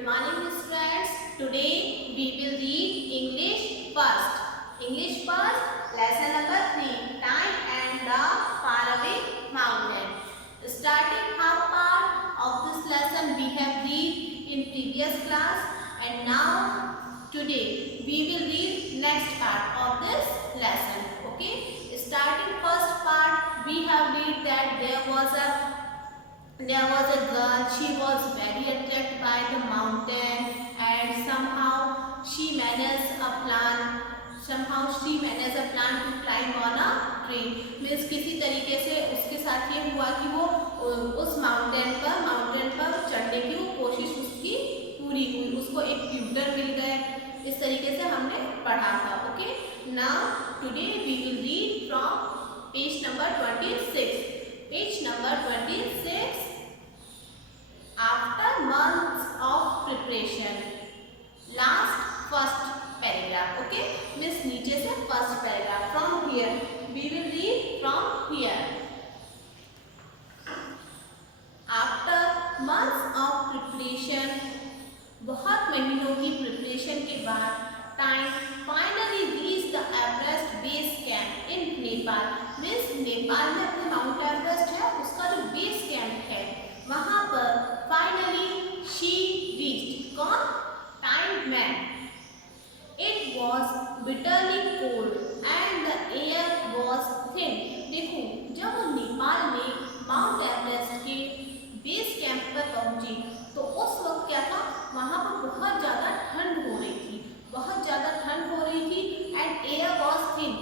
Good morning students. Today we will read English first. English first, lesson number 3, Time and the Faraway Mountain. Starting half part of this lesson we have read in previous class, and now today we will read next part of this lesson. Okay. Starting first part, we have read that there was a girl. She was very attracted by the mountain, and somehow she managed a plan to climb on a tree. Means किसी तरीके से उसके साथ ये हुआ कि वो उस माउंटेन पर चढ़ने की वो कोशिश उसकी पूरी हुई. उसको एक ट्यूटर मिल गए. इस तरीके से हमने पढ़ा था. Okay. Now today we will read from page number 26. Page number 26. After months of preparation, first paragraph. Okay, Miss नीचे से first paragraph from here. We will read from here. After months of preparation, बहुत महीनों की preparation के बाद time finally reached the Everest base camp in Nepal. Miss Nepal में अपने mount Everest है, उसका जो बेस कैंप है वहाँ पर फाइनली शी रीच्ड. कौन? Time man. It was bitterly cold and the air was thin. देखो, जब वो नेपाल में माउंट एवरेस्ट के बेस कैंप पर पहुंची तो उस वक्त क्या था, वहाँ पर बहुत ज़्यादा ठंड हो रही थी. And air was thin.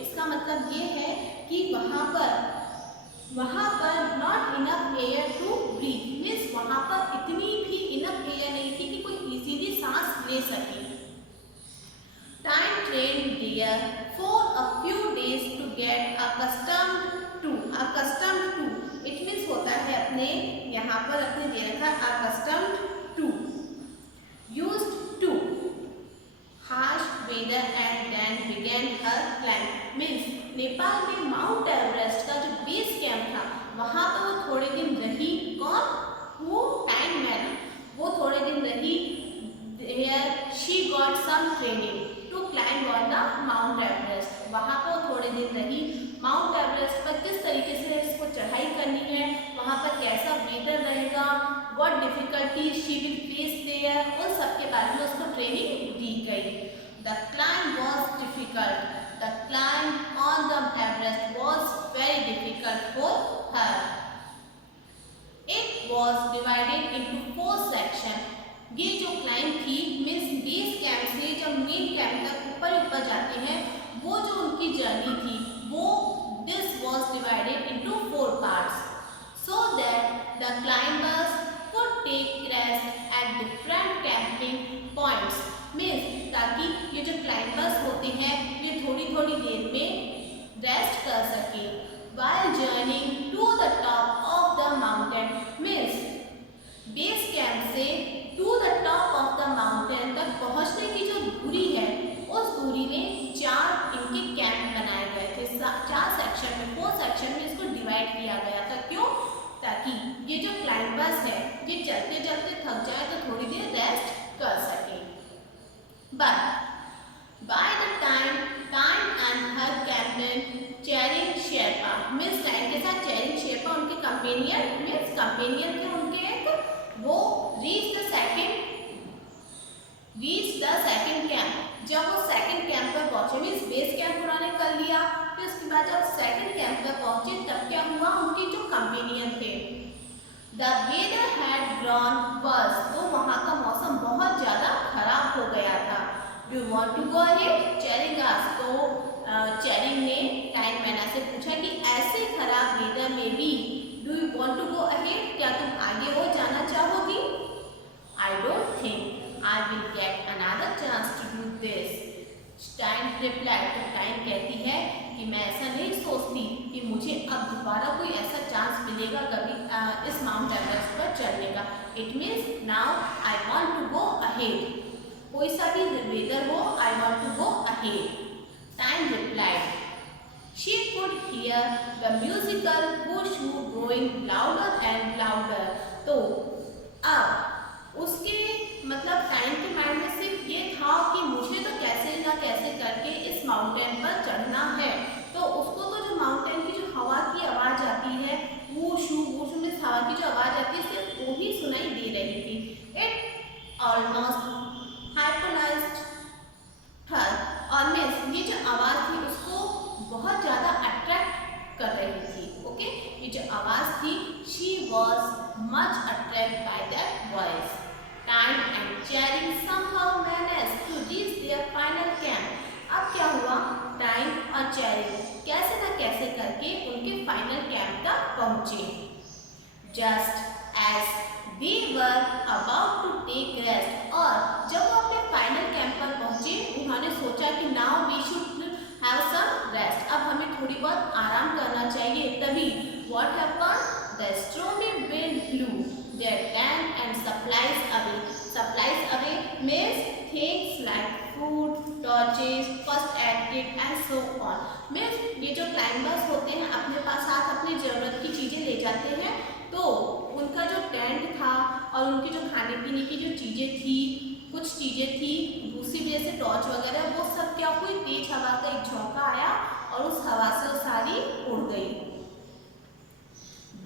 इसका मतलब ये है कि वहाँ पर not enough air to breathe. Means वहाँ पर इतनी भी इनफ एयर नहीं थी कि कोई इजीली सांस ले सके. Time train there for a few days to get accustomed to. It means होता है अपने यहाँ पर अपने दे रखा accustomed to, used to harsh weather and then began her climb. Means Nepal में माउंट एवरेस्ट का जो बेस कैंप था वहाँ पर वो थोड़े दिन रही. कौन? वो टाइम मैन. वो थोड़े दिन रही. She got some training to climb on the Mount Everest. वहाँ पर वो थोड़े दिन रही. माउंट एवरेस्ट पर किस तरीके से इसको चढ़ाई करनी है, वहाँ पर कैसा वेदर रहेगा, what difficulties she will face there, उन सब के बारे में उसको ट्रेनिंग दी गई. The climb was difficult. The climb on the Everest was very difficult for her. It was divided into 4 section. ये जो क्लाइंब थी मीन्स बेस कैंप से जब मेन कैंप तक ऊपर जाते हैं, वो जो उनकी जर्नी थी वो this was divided into 4 parts so that the climbers could take rest at different camping points. Means ताकि ये जो क्लाइंबर्स होते हैं ये थोड़ी देर में रेस्ट कर सके. while journeying to the top of the mountain. Means base camp से to the top of the mountain तक पहुंचने की जो दूरी है उस दूरी में 4 इनके कैंप बनाए गए थे. 4 सेक्शन में 4 सेक्शन में इसको डिवाइड किया गया था. क्यों? ताकि ये जो क्लाइंबर्स है ये चलते थक जाए तो थोड़ी देर रेस्ट कर सके. But by the time and her captain Charing Sherpa. Means time के साथ चेरिंग शेरपा उनके कंपेनियन थे उनके एक, वो रीच द सेकंड कैंप. जब वो सेकंड कैंप पर पहुंचे, मीन्स बेस कैंप उन्होंने कर लिया, फिर उसके बाद जब सेकंड कैंप पर पहुंचे तब क्या हुआ, उनके जो कंपेनियन थे the weather had grown worse. तो वहाँ का मौसम बहुत ज़्यादा खराब हो गया था. Do you want to go ahead? Chering asked. तो चेरिंग ने टाइम मैना से पूछा कि ऐसे खराब वेदर में भी do you want to go ahead, क्या तुम आगे और जाना चाहोगी? I don't think I will get another chance to do this. Tine reply. तो टाइम कहती है कि मैं ऐसा नहीं सोचती कि मुझे अब दोबारा कोई ऐसा चांस मिलेगा कभी इस माउंट एवरेस्ट पर चढ़ने का. It means now I want to go ahead. कोई सा भी वेदर हो, I want to go ahead. Time replied. She could hear the musical push growing louder and louder. तो अब चेरिन कैसे न कैसे करके उनके फाइनल कैंप तक पहुंचे। Just as they were about to take rest, और जब वो अपने फाइनल कैंप पर पहुंचे उन्होंने सोचा कि now we should have some rest, अब हमें थोड़ी बहुत आराम करना चाहिए। तभी what happened, the stormy wind blew their tent and supplies away means things like food, torches, first aid kit and so on. Means ये जो क्लाइंबर्स होते हैं अपने पास साथ अपनी ज़रूरत की चीज़ें ले जाते हैं, तो उनका जो टेंट था और उनकी जो खाने पीने की जो चीज़ें थी, कुछ चीज़ें थी, दूसरी वजह से टॉर्च वगैरह, वो सब क्या हुई, तेज हवा का एक झोंका आया और उस हवा से वो सारी उड़ गई।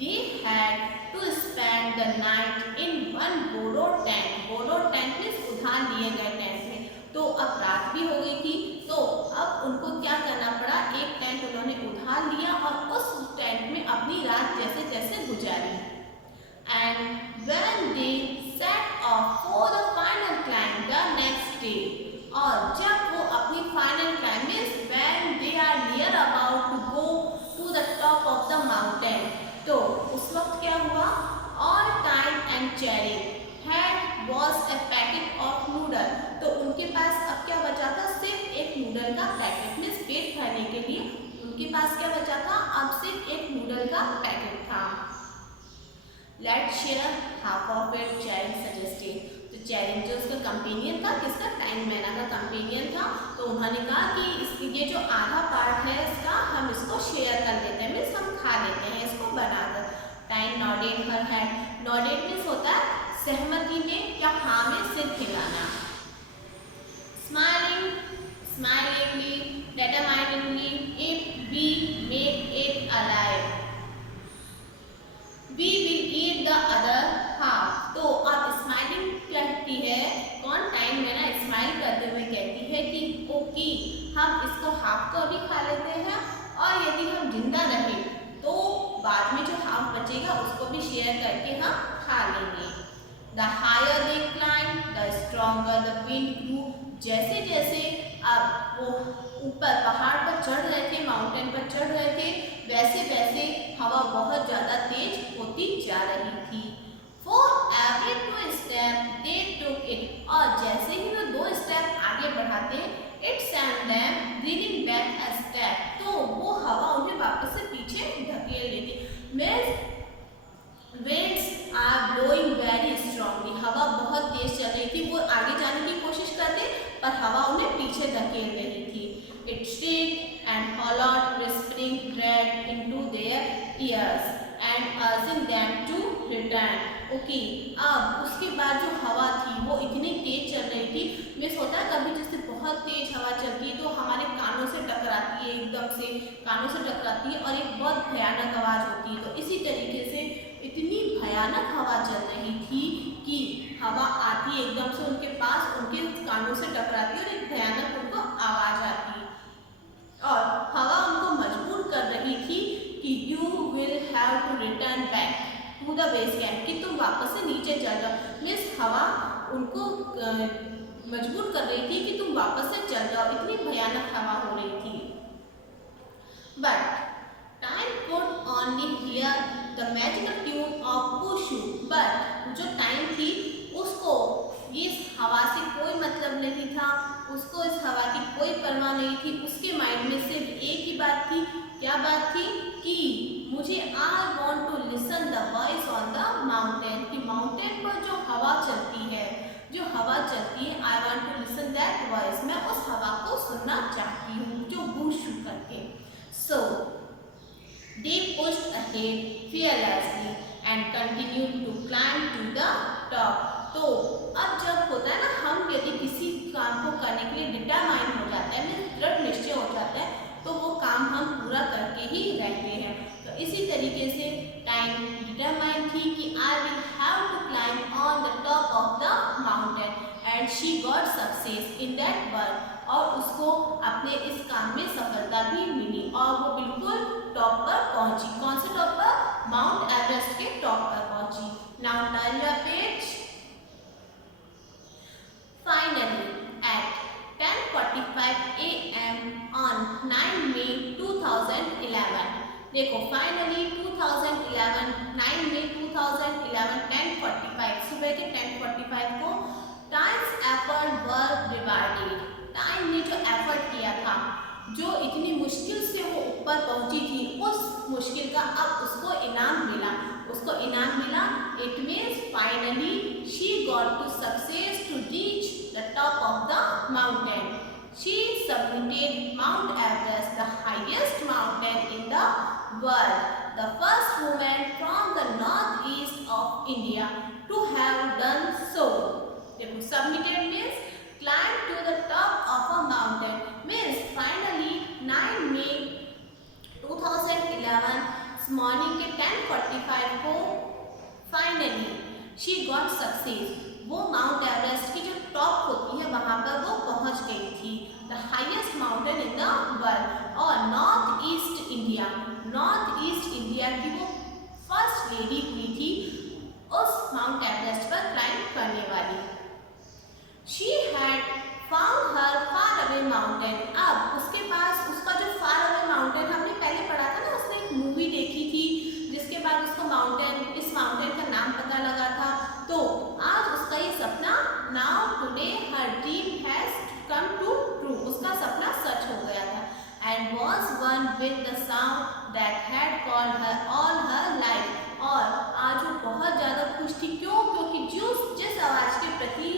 They had to spend the night in one borrowed tent. borrowed tent means उधार लिए गए टेंट में। तो अब रात भी हो गई थी, तो अब उनको क्या करना पड़ा, एक टेंट उन्होंने उधार लिया और उस टेंट में अपनी रात जैसे तैसे गुजारी। And when they set off for the final climb the next day, और जब वो अपनी final climb means when they are near about to go to the top of the mountain, तो उस वक्त क्या हुआ, all time and Cherry had was a packet of noodle, तो उनके पास अब क्या बचा था, सिर्फ एक नूडल का पैकेट में पेट भरने के लिए उनके पास क्या बचा था, अब सिर्फ एक नूडल का पैकेट था। Let's share half of it, Cherry suggested. तो चेरिन जो उसका कंपेनियन था, किसका, टाइम मैना का कंपेनियन था, तो उन्होंने कहा कि इसकी ये जो आधा पार्ट है इसका हम इसको शेयर कर लेते हैं, मीन्स हम खा लेते हैं इसको बनाकर। टाइम नॉडेड हर हेड, नॉडेड मीन्स होता है सहमति में या हाँ में सिर हिलाना। Smilingly determinedly if we make it alive we will eat the other half। तो अब स्माइलिंग कहती है, कौन, टाइम में ना स्माइल करते हुए कहती है कि ओके हम इसको हाफ तो अभी खा लेते हैं और यदि हम जिंदा रहे तो बाद में जो हाफ बचेगा उसको भी शेयर करके हम खा लेंगे। The higher they climbed, the stronger the wind grew। जैसे जैसे अब वो ऊपर पहाड़ पर चढ़ रहे थे, माउंटेन पर चढ़ रहे थे, वैसे वैसे हवा बहुत ज़्यादा तेज होती जा रही थी। For every 2 step they took it, और जैसे ही वो 2 स्टेप आगे बढ़ाते, it sent them breathing back a step, तो वो हवा उन्हें वापस से पीछे धकेल देती। Winds are blowing very strongly, हवा बहुत तेज चल रही थी, वो आगे जाने की कोशिश करते पर हवा उन्हें पीछे धकेल रही थी। It shrieked and hollowed, whispering dread into their ears and urging them to return। Okay, अब उसके बाद जो हवा थी वो इतनी तेज चल रही थी, मिस होता है कभी जैसे बहुत तेज हवा चलती है तो हमारे कानों से टकराती है, एकदम से कानों से टकराती है और एक बहुत भयानक आवाज़ होती है। तो इसी तरीके से इतनी भयानक हवा चल रही थी कि हवा आती है एकदम से उनके पास, उनके कानों से टकराती है और एक भयानक उनको आवाज़ आती है और हवा उनको मजबूर कर रही थी कि you will have to return back to the base camp, कि तुम वापस से नीचे चल जाओ। मीन्स हवा उनको मजबूर कर रही थी कि तुम वापस से चल जाओ, इतनी भयानक हवा हो रही थी। But time could only hear the magical tune of Wushu, but जो टाइम थी उसको इस हवा से कोई मतलब नहीं था, उसको इस हवा की कोई परवाह नहीं थी। उसके माइंड में सिर्फ एक ही बात थी, क्या बात थी, कि मुझे I want to listen the voice on the mountain, कि माउंटेन पर जो हवा चलती है, जो हवा चलती है, I want to listen that voice, मैं उस हवा को सुनना चाहती हूँ जो वूशू करके। सो they pushed ahead fearlessly and continued to climb to the top। तो अब जब होता है ना, हम यदि किसी काम को करने के लिए डिटरमाइन हो जाता है, मीन्स दृढ़ निश्चय हो जाता है, तो वो काम हम पूरा करके ही रहते हैं। तो इसी तरीके से टाइम डिटरमाइन थी कि I will have to climb on the top of the mountain and she got success in that work, और उसको अपने इस काम में सफलता भी मिली और वो बिल्कुल टॉप पर पहुंची। कौन से टॉप पर, माउंट एवरेस्ट के टॉप पर पहुंची। Now turn your page. Finally, at 10:45 a.m. on 9 May देखो फाइनली 2011 9 मई 2011 10:45 सुबह के 10:45 को टाइम्स एफर्ट वर रिवार्डेड। टाइम ने जो एफर्ट किया था, जो इतनी मुश्किल से वो ऊपर पहुंची थी, उस मुश्किल का अब उसको इनाम मिला। उसको इनाम मिला। It means finally she got to success to reach the top of the mountain. She submitted Mount Everest, the highest mountain in the world, the first woman from the northeast of India to have done so. देखो submitted means climb to the top of a mountain, means finally 9 May 2011 morning के 10:45 को finally she got success. वो mount Everest की जो top होती है वहाँ पर वो पहुँच गई थी, the highest mountain in the world. और नॉर्थ ईस्ट इंडिया की वो फर्स्ट लेडी हुई थी उस माउंट एवरेस्ट पर क्लाइंब करने वाली। She had found her far away mountain. अब उसके पास उसका जो फार अवे माउंटेन हमने पहले पढ़ा था ना, उसने एक मूवी देखी थी जिसके बाद उसको इस माउंटेन का नाम पता लगा था। तो आज उसका ये सपना, now today her dream has come to true, उसका सपना सच हो गया था। And was one with the sound that had called her all her life. और आज वो बहुत ज़्यादा खुश थी। क्यों? क्योंकि जिस आवाज़ के प्रति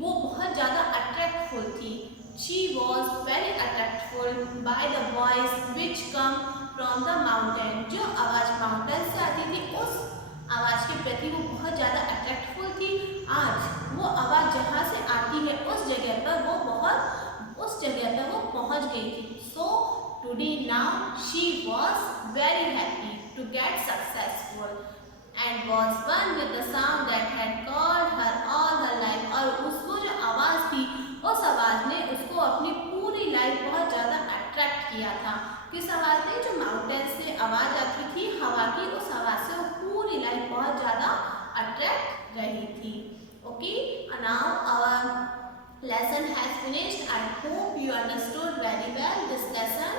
वो बहुत ज़्यादा अट्रैक्टफुल थी। She was very attractful by the voice which come from the mountain. जो आवाज़ माउंटेन से आती थी, उस आवाज़ के प्रति वो बहुत ज़्यादा अट्रैक्टफुल थी। आज वो आवाज़ जहाँ से आती है उस जगह पर वो पहुँच गई थी। So today now she was very happy to get successful and was one with the sound that had called her all her life. और उसको जो आवाज़ थी, उस आवाज़ ने उसको अपनी पूरी लाइफ बहुत ज़्यादा अट्रैक्ट किया था। किस आवाज़ ने? जो माउंटेन से आवाज़ आती थी हवा की, उस आवाज़ से वो पूरी लाइफ बहुत ज़्यादा अट्रैक्ट रही थी। Okay, now our lesson has finished. I hope you understood very well this lesson.